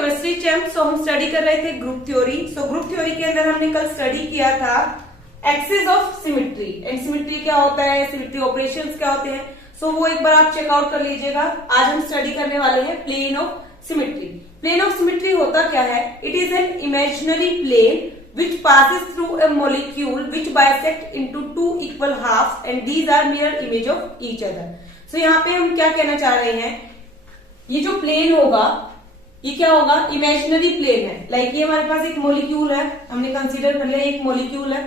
Chemistry champ. सो हम study कर रहे थे group theory. So group theory के अंदर हमने कल स्टडी किया था axis of symmetry. And symmetry क्या होता है, सिमेट्री ऑपरेशंस क्या होते हैं। सो वो एक बार आप चेकआउट कर लीजिएगा। आज हम स्टडी करने वाले हैं plane of symmetry. Plane of symmetry होता क्या है, it is an imaginary plane which passes through a molecule which bisect into two equal halves and these are mirror image of each other. So यहाँ पे हम क्या कहना चाह रहे हैं, ये जो प्लेन होगा ये क्या होगा, इमेजिनरी प्लेन है। लाइक ये हमारे पास एक मॉलिक्यूल है, हमने कंसीडर कर लिया एक मॉलिक्यूल है।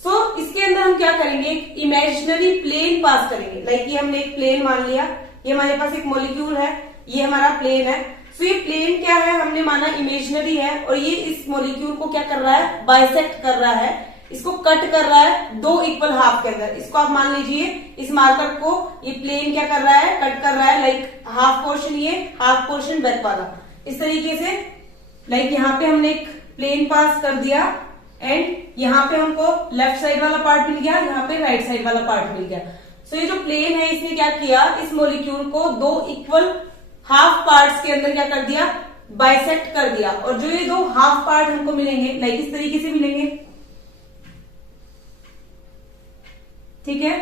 सो इसके अंदर हम क्या करेंगे, एक इमेजिनरी प्लेन पास करेंगे। लाइक ये हमने एक प्लेन मान लिया, ये हमारे पास एक मॉलिक्यूल है, ये हमारा प्लेन है। तो ये प्लेन क्या है, हमने माना इमेजिनरी है और ये इस मॉलिक्यूल को क्या कर रहा है, बाइसेक्ट कर रहा है, इसको कट कर रहा है दो इक्वल हाफ के अंदर। इसको आप मान लीजिए, इस मार्कर को ये प्लेन क्या कर रहा है, कट कर रहा है। लाइक हाफ पोर्शन ये, हाफ पोर्शन बैक वाला, इस तरीके से। लाइक यहाँ पे हमने एक प्लेन पास कर दिया एंड यहाँ पे हमको लेफ्ट साइड वाला पार्ट मिल गया, यहाँ पे राइट साइड वाला पार्ट मिल गया। सो ये जो प्लेन है इसने क्या किया, इस मॉलिक्यूल को दो इक्वल हाफ पार्ट्स के अंदर क्या कर दिया, बाइसेक्ट कर दिया। और जो ये दो हाफ पार्ट हमको मिलेंगे, लाइक इस तरीके से मिलेंगे, ठीक है।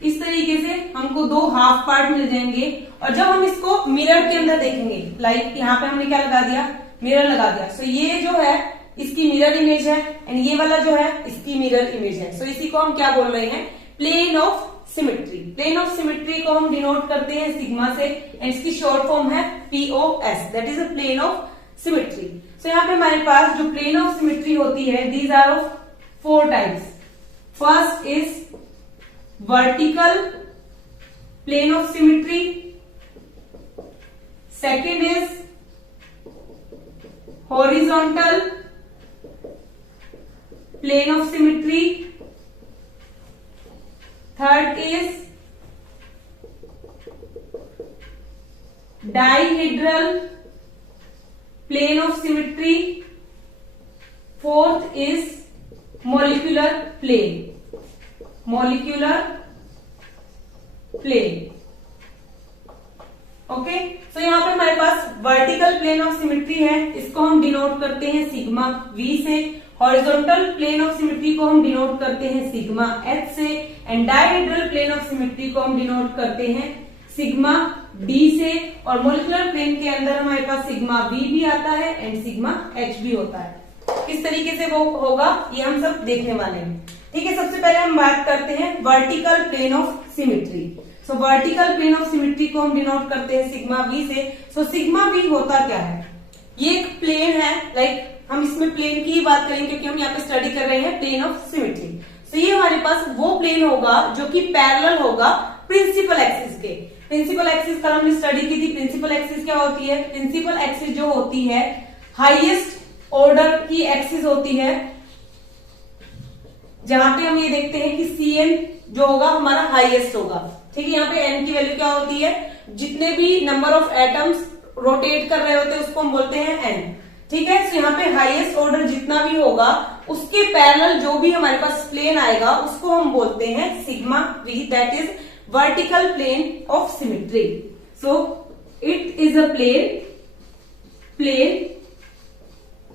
इस तरीके से हमको दो हाफ पार्ट मिल जाएंगे। और जब हम इसको मिरर के अंदर देखेंगे, लाइक यहाँ पे हमने क्या लगा दिया, मिरर लगा दिया। सो ये जो है इसकी मिरर इमेज है एंड ये वाला जो है इसकी मिरर इमेज है। सो इसी को हम क्या बोल रहे हैं, plane of symmetry. Plane of symmetry को हम डिनोट करते हैं सिग्मा से एंड इसकी शॉर्ट फॉर्म है POS, that is a plane of symmetry. So यहाँ पे हमारे पास जो प्लेन ऑफ सिमेट्री होती है, these are of 4 types. First is vertical plane of symmetry, second is horizontal plane of symmetry, third is dihedral plane of symmetry, fourth is molecular plane, molecular plane. Okay, so यहां पे हमारे पास vertical plane of symmetry है, इसको हम denote करते हैं sigma V से। हॉरिजॉन्टल प्लेन ऑफ सिमेट्री को हम डिनोट करते हैं सिग्मा H से and dihedral plane of symmetry को हम डिनोट करते हैं सिग्मा D से। और मॉलिक्यूलर प्लेन के अंदर हमारे पास सिग्मा V भी आता है एंड सिग्मा H भी होता है। किस तरीके से वो होगा ये हम सब देखने वाले हैं, ठीक है। सबसे पहले हम बात करते हैं vertical plane of symmetry. So vertical plane of symmetry को हम डिनोट करते हैं सिग्मा V से। सो सिग्मा V होता क्या है, ये एक प्लेन है। लाइक हम इसमें प्लेन की ही बात करेंगे क्योंकि हम यहाँ पे स्टडी कर रहे हैं प्लेन ऑफ सिमेट्री। तो ये हमारे पास वो प्लेन होगा जो कि पैरेलल होगा प्रिंसिपल एक्सिस के। प्रिंसिपल एक्सिस कल हमने स्टडी की थी। प्रिंसिपल एक्सिस क्या होती है, प्रिंसिपल एक्सिस जो होती है हाईएस्ट ऑर्डर की एक्सिस होती है, जहां पे हम ये देखते हैं कि Cn जो होगा हमारा हाईएस्ट होगा, ठीक है। यहाँ पे n की वैल्यू क्या होती है, जितने भी नंबर ऑफ एटम्स रोटेट कर रहे होते हैं उसको हम बोलते हैं n, ठीक है। तो यहाँ पे हाईएस्ट ऑर्डर जितना भी होगा उसके पैरेलल जो भी हमारे पास प्लेन आएगा उसको हम बोलते हैं sigma V, that is vertical plane of symmetry. So it is a plane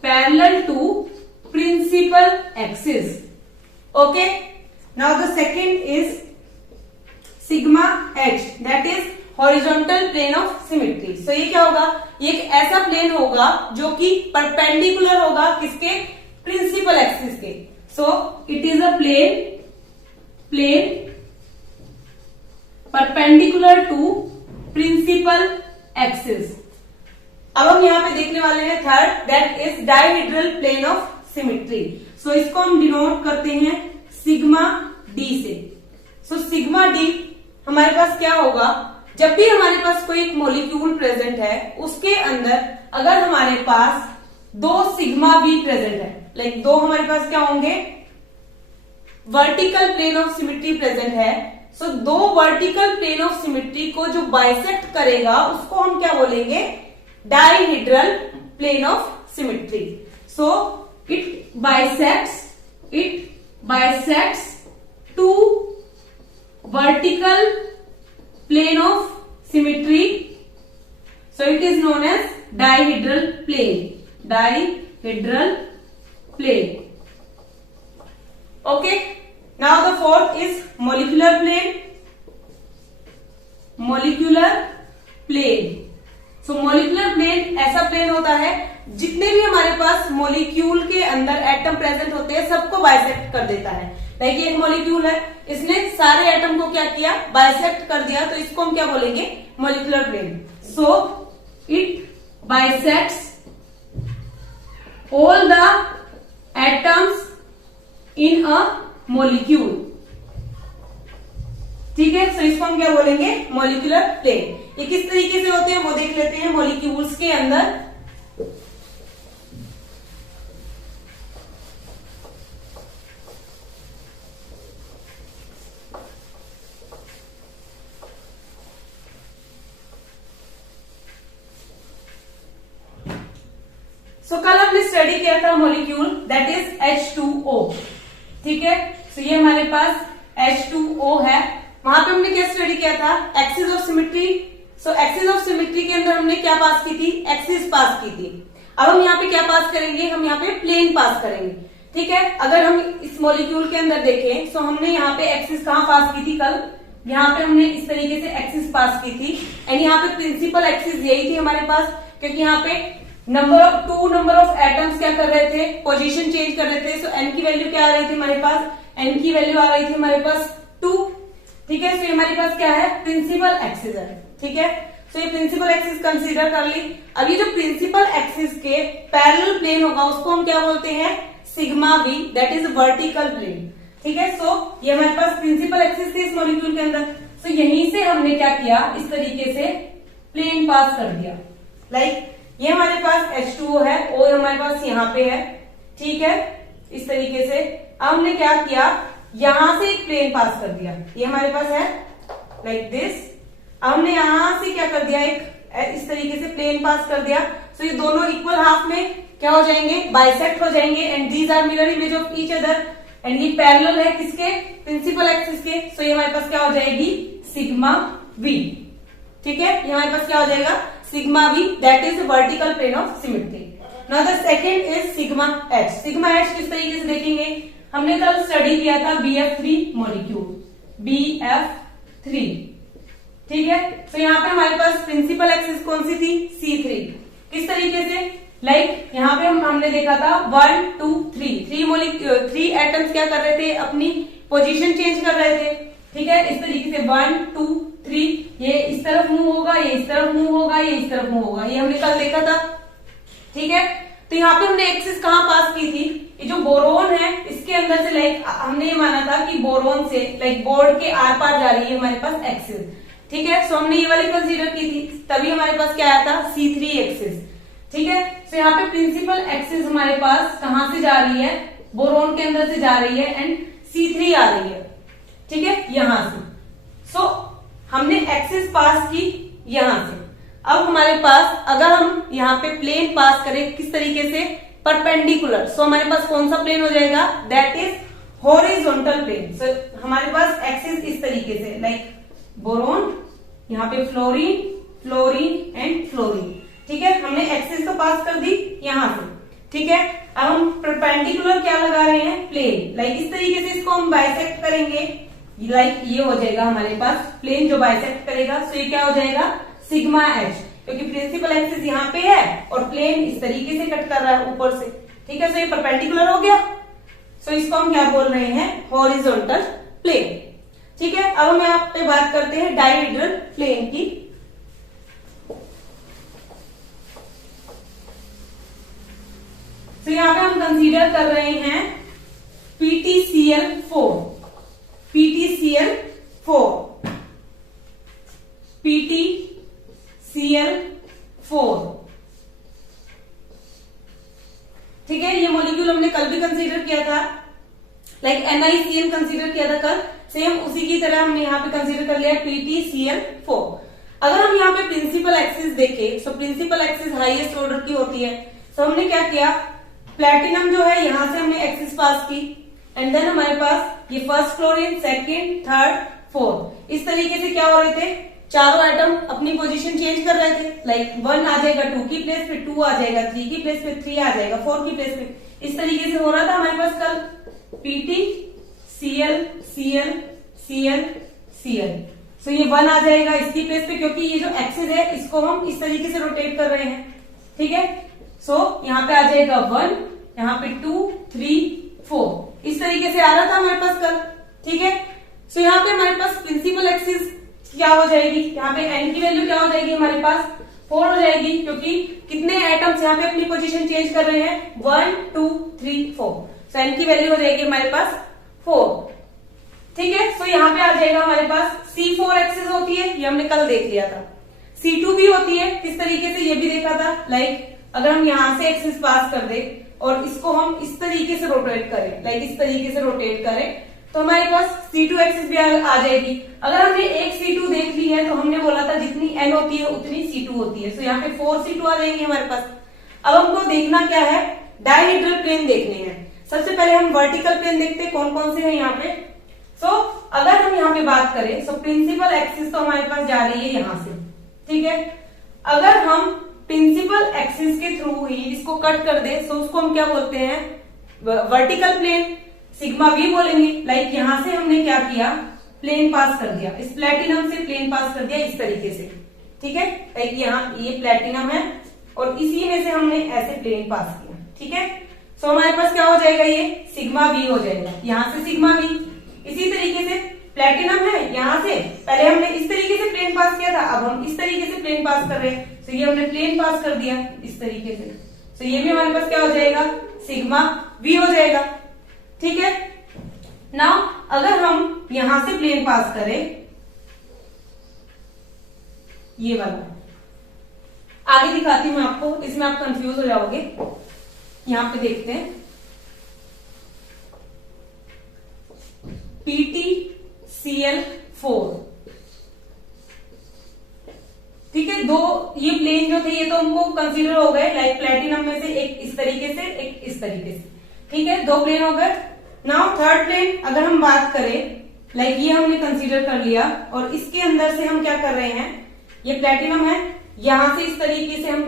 parallel to principal axis. Okay, now the second is sigma H, that is horizontal plane of symmetry. So ये क्या होगा, ये एक ऐसा plane होगा जो कि perpendicular होगा किसके, प्रिंसिपल एक्सिस के। So it is a plane perpendicular to principal axis. अब हम यहाँ पे देखने वाले हैं third, that is dihedral plane of symmetry. So इसको हम डिनोट करते हैं सिग्मा D से। सो सिग्मा D हमारे पास क्या होगा, जब भी हमारे पास कोई एक मॉलिक्यूल प्रेजेंट है उसके अंदर अगर हमारे पास दो सिग्मा V प्रेजेंट है, लाइक दो हमारे पास क्या होंगे, vertical plane of symmetry present है। सो दो वर्टिकल प्लेन ऑफ सिमेट्री को जो बाइसेक्ट करेगा उसको हम क्या बोलेंगे, dihedral plane of symmetry. So it bisects two vertical plane of symmetry, so it is known as dihedral plane, dihedral plane. Okay, now the fourth is molecular plane, molecular plane. So molecular plane ऐसा plane होता है जितने भी हमारे पास molecule के अंदर atom present होते हैं सबको बाइसेक्ट कर देता है। लाइक एक मोलिक्यूल है, इसने सारे एटम को क्या किया, बाइसेक्ट कर दिया, तो इसको हम क्या बोलेंगे, molecular plane. So it bisects all the atoms in a molecule. ठीक है, सो इसको हम क्या बोलेंगे, मोलिकुलर प्लेन। ये किस तरीके से होते हैं वो देख लेते हैं मोलिक्यूल्स के अंदर। सो कल हमने स्टडी किया था मॉलिक्यूल दैट इज H2O। ठीक है, सो ये हमारे पास H2O है। वहां पे हमने क्या स्टडी किया था, axis of symmetry. So axis of symmetry के अंदर हमने क्या पास की थी, एक्सिस पास की थी। अब हम यहाँ पे क्या पास करेंगे, हम यहाँ पे प्लेन पास करेंगे। ठीक है, अगर हम इस मॉलिक्यूल के अंदर देखें, सो हमने यहाँ पे एक्सिस कहाँ पास की थी, कल यहाँ पे हमने इस तरीके से एक्सिस पास की थी। एंड यहाँ पे प्रिंसिपल एक्सिस यही थी हमारे पास, क्योंकि यहाँ पे नंबर ऑफ एटम्स क्या कर रहे थे, पोजीशन चेंज कर रहे थे। सो एन की वैल्यू क्या आ रही थी हमारे पास, एन की वैल्यू आ रही थी हमारे पास 2। ठीक है, सो हमारे पास क्या है, प्रिंसिपल एक्सिस है। ठीक है, सो ये प्रिंसिपल एक्सिस कंसीडर कर ली। अब ये जो प्रिंसिपल एक्सिस के पैरेलल प्लेन होगा उसको हम क्या बोलते हैं, sigma V, that is vertical plane. ठीक है, सो ये हमारे पास प्रिंसिपल एक्सिस थी इस मॉलिक्यूल के अंदर। सो यहीं से हमने क्या किया, इस तरीके से प्लेन पास कर दिया। लाइक ये हमारे पास H2O है, O हमारे पास यहाँ पे है। ठीक है, इस तरीके से अब हमने क्या किया, यहां से एक प्लेन पास कर दिया, ये हमारे पास है लाइक दिस। अब हमने यहां से क्या कर दिया, एक इस तरीके से प्लेन पास कर दिया। सो ये दोनों इक्वल हाफ में क्या हो जाएंगे, बाइसेक्ट हो जाएंगे। And these are mirror image of each other. And ये पैरेलल है किसके, प्रिंसिपल एक्सिस के। सो ये हमारे पास क्या हो जाएगी, सिग्मा वी। ठीक है, ये हमारे पास क्या हो जाएगा, sigma V, that is vertical plane of symmetry. Now the second is sigma H. Sigma H किस तरीके से देखेंगे, हमने कल स्टडी किया था BF3 मॉलिक्यूल, BF3। ठीक है, तो यहाँ पे हमारे पास प्रिंसिपल एक्सिस कौन सी थी, C3। किस तरीके से, लाइक यहाँ पे हमने देखा था 1 2 3 3 एटम्स क्या कर रहे थे, अपनी पोजीशन चेंज कर रहे थे। ठीक है, इस तरीके से 1 2 3, ये इस तरफ मूव होगा, ये इस तरफ मूव होगा, ये इस तरफ मूव होगा, ये हमने कल देखा था। ठीक है, तो यहाँ पे हमने एक्सिस कहाँ पास की थी, ये जो बोरोन है इसके अंदर से, लाइक हमने ये माना था कि बोरोन से लाइक बोर्ड के आर पार जा रही है हमारे पास एक्सिस। ठीक है, सो हमने ये वाली कंसीडर की थी, तभी हमारे पास क्या आया था, C3 एक्सिस। ठीक है, सो यहाँ पे प्रिंसिपल एक्सिस हमारे पास कहाँ से जा रही है, बोरोन के अंदर से जा रही है एंड C3 आ रही है। ठीक है, यहां से। सो हमने एक्सिस पास की यहां से। अब हमारे पास अगर हम यहाँ पे प्लेन पास करें किस तरीके से, परपेंडिकुलर। सो हमारे पास कौन सा प्लेन हो जाएगा, दैट इज हॉरिजॉन्टल प्लेन। सो हमारे पास एक्सिस इस तरीके से, लाइक बोरोन, यहाँ पे फ्लोरीन फ्लोरीन एंड फ्लोरीन। ठीक है, हमने एक्सिस तो पास कर दी यहां से। ठीक है, अब हम परपेंडिकुलर क्या लगा रहे हैं, प्लेन। लाइक इस तरीके से इसको हम बाइसेक्ट करेंगे, लाइक ये हो जाएगा हमारे पास प्लेन जो बाइसेक्ट करेगा। सो ये क्या हो जाएगा, सिग्मा एच, क्योंकि प्रिंसिपल एक्सिस यहाँ पे है और प्लेन इस तरीके से कट कर रहा है ऊपर से। ठीक है, सो ये परपेंडिकुलर हो गया। सो इसको हम क्या बोल रहे हैं, हॉरिजॉन्टल प्लेन। ठीक है, अब हम यहाँ पे बात करते हैं डाइहेड्रल प्लेन की। तो यहाँ पे हम कंसीडर कर रहे हैं PTCl4, PTCl4, PTCl4। ठीक है, ये मॉलिक्यूल हमने कल भी कंसीडर किया था, लाइक NiCl कंसीडर किया था कल, सेम उसी की तरह हमने यहाँ पे कंसीडर कर लिया PTCl4। अगर हम यहाँ पे प्रिंसिपल एक्सिस देखें, so principal axis highest order की होती है। सो हमने क्या किया, प्लेटिनम जो है यहां से हमने एक्सिस पास की, एंड देन हमारे पास ये first fluorine, second, third, fourth, इस तरीके से क्या हो रहे थे, चारों एटम अपनी पोजीशन चेंज कर रहे थे, लाइक 1 आ जाएगा 2 की प्लेस पे, 2 आ जाएगा 3 की प्लेस पे, 3 आ जाएगा 4 की प्लेस पे, इस तरीके से हो रहा था हमारे पास कल PT CL CL CL CL. So ये 1 आ जाएगा इसकी प्लेस पे, क्योंकि ये जो एक्सिस है इसको हम इस तरीके से रोटेट कर रहे हैं, ठीक है। सो यहाँ पे आ जाएगा 1, यहाँ पे 2 3 4, इस तरीके से आ रहा था हमारे पास कल, ठीक है। सो यहाँ पे हमारे पास प्रिंसिपल एक्सिस क्या हो जाएगी, यहाँ पे एन की वैल्यू क्या हो जाएगी हमारे पास 4 हो जाएगी, क्योंकि कितने एटम्स यहाँ पे अपनी पोजीशन चेंज कर रहे हैं 1 2 3 4। सो एन की वैल्यू हो जाएगी हमारे पास 4, ठीक है। सो यहाँ पे आ जाएगा हमारे पास C4 एक्सिस होती है, ये हमने कल देख लिया था। C2 भी होती है, किस तरीके से ये भी देखा था, लाइक अगर हम यहाँ से एक्सिस पास कर दे और इसको हम इस तरीके से रोटेट करें, लाइक इस तरीके से रोटेट करें, तो हमारे पास C2 एक्सिस भी आ जाएगी। अगर हमने एक C2 देख ली है तो हमने बोला था जितनी N होती है उतनी C2 होती है, तो यहाँ पे 4 C2 आ जाएंगे हमारे पास। अब हमको देखना क्या है, डायहेड्रल प्लेन देखने हैं। सबसे पहले हम वर्टिकल प्लेन देखते हैं कौन कौन से हैं यहाँ पे। सो अगर हम यहाँ पे बात करें, सो प्रिंसिपल एक्सिस तो हमारे पास जा रही है यहाँ से, ठीक है। अगर हम प्रिंसिपल एक्सिस के थ्रू ही इसको कट कर दे, सो उसको हम क्या बोलते हैं, वर्टिकल प्लेन, सिग्मा वी बोलेंगे। लाइक यहां से हमने क्या किया, प्लेन पास कर दिया, इस प्लेटिनम से प्लेन पास कर दिया इस तरीके से, ठीक है। लाइक यहाँ ये प्लेटिनम है और इसी में से हमने ऐसे प्लेन पास किया, ठीक है। सो हमारे पास क्या हो जाएगा, ये सिग्मा वी हो जाएगा, यहां से सिग्मा वी। इसी तरीके से प्लेटिनम है, यहां से पहले हमने इस तरीके से प्लेन पास किया था, अब हम इस तरीके से प्लेन पास कर रहे हैं, तो ये हमने प्लेन पास कर दिया इस तरीके से, तो ये भी हमारे पास क्या हो जाएगा, सिग्मा वी हो जाएगा, ठीक है। नाउ अगर हम यहां से प्लेन पास करें, ये वाला आगे दिखाती हूं आपको, इसमें आप कंफ्यूज हो जाओगे। यहां पे देखते हैं PtCl4, ठीक है। दो ये प्लेन जो थे ये तो हमको कंसीडर हो गए, लाइक प्लेटिनम में से एक इस तरीके से एक इस तरीके से, ठीक है, दो प्लेन हो गए। नाउ थर्ड प्लेन अगर हम बात करें, लाइक ये हमने कंसीडर कर लिया और इसके अंदर से हम क्या कर रहे हैं, ये प्लेटिनम है, यहां से इस तरीके से हम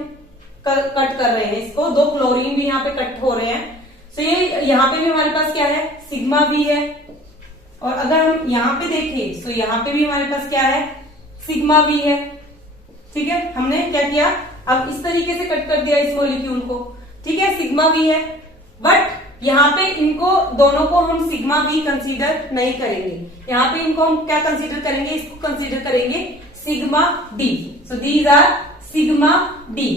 कट कर रहे हैं इसको, दो क्लोरीन भी यहाँ पे कट हो रहे हैं। सो ये यहाँ पे भी हमारे पास क्या है, सिग्मा भी है, और अगर हम यहाँ पे देखें तो यहाँ पे भी हमारे पास क्या है, सिग्मा भी है, ठीक है। हमने क्या किया, अब इस तरीके से कट कर दिया इस मॉलिक्यूल को, ठीक है, सिग्मा भी है, बट यहाँ पे इनको दोनों को हम सिग्मा बी कंसीडर नहीं करेंगे, यहाँ पे इनको हम क्या कंसीडर करेंगे, इसको कंसीडर करेंगे sigma D. So these are sigma D.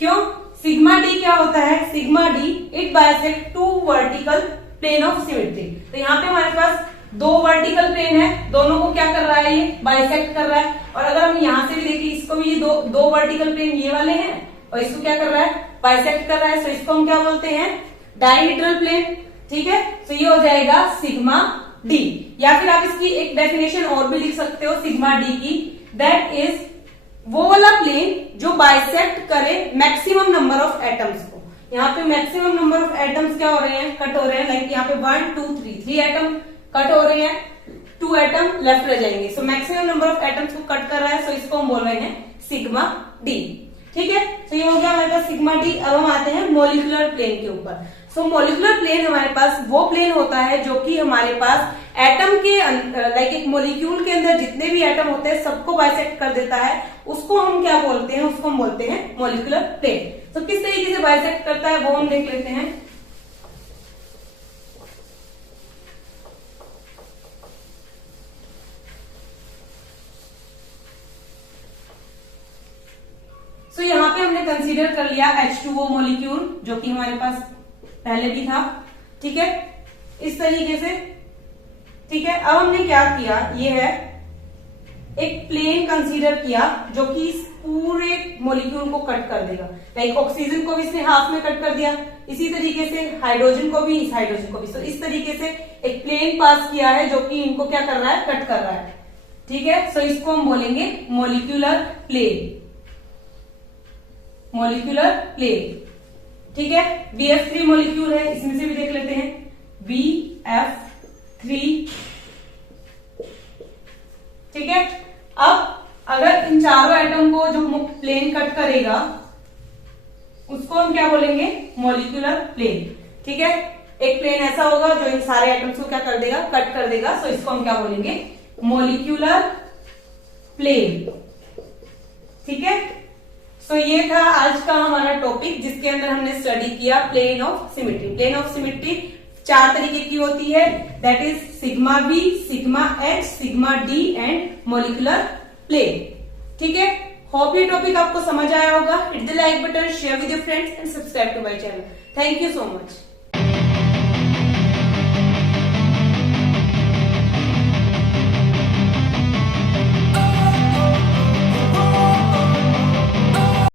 क्यों, सिग्मा डी क्या होता है, sigma D it bisect two vertical plane of symmetry. तो यहाँ पे हमारे पास दो वर्टिकल प्लेन है, दोनों को क्या कर रहा है, ये बाइसेक्ट कर रहा है। और अगर हम यहाँ से भी देखिए, इसको भी ये दो वर्टिकल प्लेन ये वाले हैं और इसको क्या कर रहा है, बाइसेक्ट कर रहा है। सो इसको हम क्या बोलते हैं, डायहेड्रल प्लेन, ठीक है। तो ये हो जाएगा सिग्मा डी, या फिर आप इसकी एक डेफिनेशन और भी लिख सकते हो सिग्मा डी की, दैट इज वो वाला प्लेन जो बाइसेक्ट करे मैक्सिमम नंबर ऑफ एटम्स को। यहाँ पे मैक्सिमम नंबर ऑफ एटम्स क्या हो रहे हैं, कट हो रहे हैं, लाइक यहाँ पे 1 2 3 एटम कट हो रहे हैं, 2 एटम लेफ्ट रह जाएंगे। So maximum number of atoms को कट कर रहा है, सो इसको हम बोल रहे हैं सिग्मा डी, ठीक है। तो ये हो गया हमारे पास सिग्मा डी। अब हम आते हैं मॉलिक्यूलर प्लेन के ऊपर। सो मॉलिक्यूलर प्लेन हमारे पास वो प्लेन होता है जो कि हमारे पास एटम के लाइक एक मॉलिक्यूल के अंदर जितने भी एटम होते हैं सबको बाइसेक्ट कर देता है, उसको हम क्या बोलते हैं, उसको हम बोलते हैं मॉलिक्यूलर प्लेन। तो किस तरीके से बाइसेक्ट करता है वो हम देख लेते हैं। सो यहाँ पे हमने कंसीडर कर लिया H2O मॉलिक्यूल जो कि हमारे पास पहले भी था, ठीक है, इस तरीके से, ठीक है। अब हमने क्या किया, ये है एक प्लेन कंसीडर किया जो कि इस पूरे मॉलिक्यूल को कट कर देगा, लाइक ऑक्सीजन को भी इसने हाफ में कट कर दिया, इसी तरीके से हाइड्रोजन को भी, इस हाइड्रोजन को भी। तो इस तरीके से एक प्लेन पास किया है जो कि इनको क्या कर रहा है, कट कर रहा है, ठीक है। सो इसको हम बोलेंगे मॉलिक्यूलर प्लेन, मॉलिक्यूलर प्लेन, ठीक है। BF3 मॉलिक्यूल है, इसमें से भी देख लेते हैं BF3, ठीक है। अब अगर मॉलिक्यूलर प्लेन। ठीक है, एक प्लेन ऐसा होगा जो इन सारे एटम्स को क्या कर देगा, कट कर देगा। सो इसको हम क्या बोलेंगे, मॉलिक्यूलर प्लेन। ठीक है, सो ये था आज का हमारा टॉपिक जिसके अंदर हमने स्टडी किया plane of symmetry. Plane of symmetry 4 तरीके की होती है, that is sigma B, sigma H, sigma D and molecular plane. ठीक है, होप ये टॉपिक आपको समझ आया होगा। Hit the like button, share with your friends and subscribe to my channel. Thank you so much.